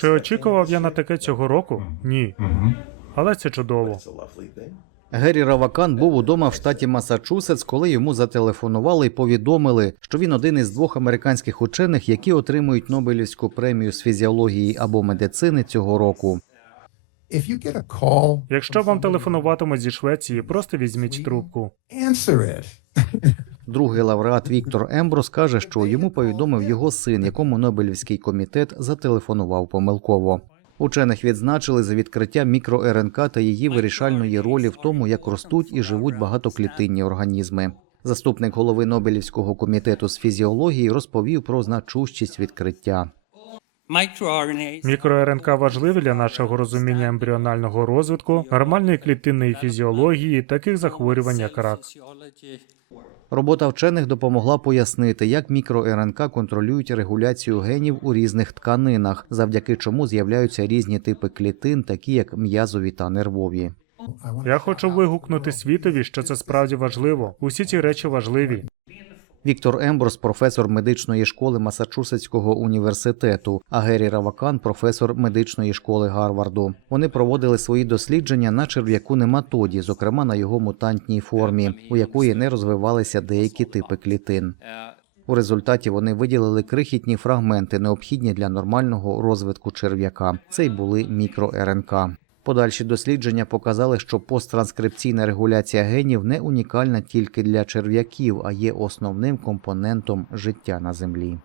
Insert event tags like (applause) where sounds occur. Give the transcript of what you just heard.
Чи очікував я на таке цього року? Ні. Але це чудово. Геррі Равакан був удома в штаті Масачусетс, коли йому зателефонували і повідомили, що він один із двох американських учених, які отримують Нобелівську премію з фізіології або медицини цього року. Якщо вам телефонуватимуть зі Швеції, просто візьміть трубку. (laughs) Другий лауреат Віктор Емброс каже, що йому повідомив його син, якому Нобелівський комітет зателефонував помилково. Учених відзначили за відкриття мікро-РНК та її вирішальної ролі в тому, як ростуть і живуть багатоклітинні організми. Заступник голови Нобелівського комітету з фізіології розповів про значущість відкриття. Мікро-РНК важливі для нашого розуміння ембріонального розвитку, нормальної клітинної фізіології, таких захворювань, як рак. Робота вчених допомогла пояснити, як мікро-РНК контролюють регуляцію генів у різних тканинах, завдяки чому з'являються різні типи клітин, такі як м'язові та нервові. Я хочу вигукнути світові, що це справді важливо. Усі ці речі важливі. Віктор Емброс, професор медичної школи Масачусетського університету, а Геррі Равакан, професор медичної школи Гарварду. Вони проводили свої дослідження на черв'яку нематоді, зокрема на його мутантній формі, у якої не розвивалися деякі типи клітин. У результаті вони виділили крихітні фрагменти, необхідні для нормального розвитку черв'яка. Це й були мікро-РНК. Подальші дослідження показали, що посттранскрипційна регуляція генів не унікальна тільки для черв'яків, а є основним компонентом життя на землі.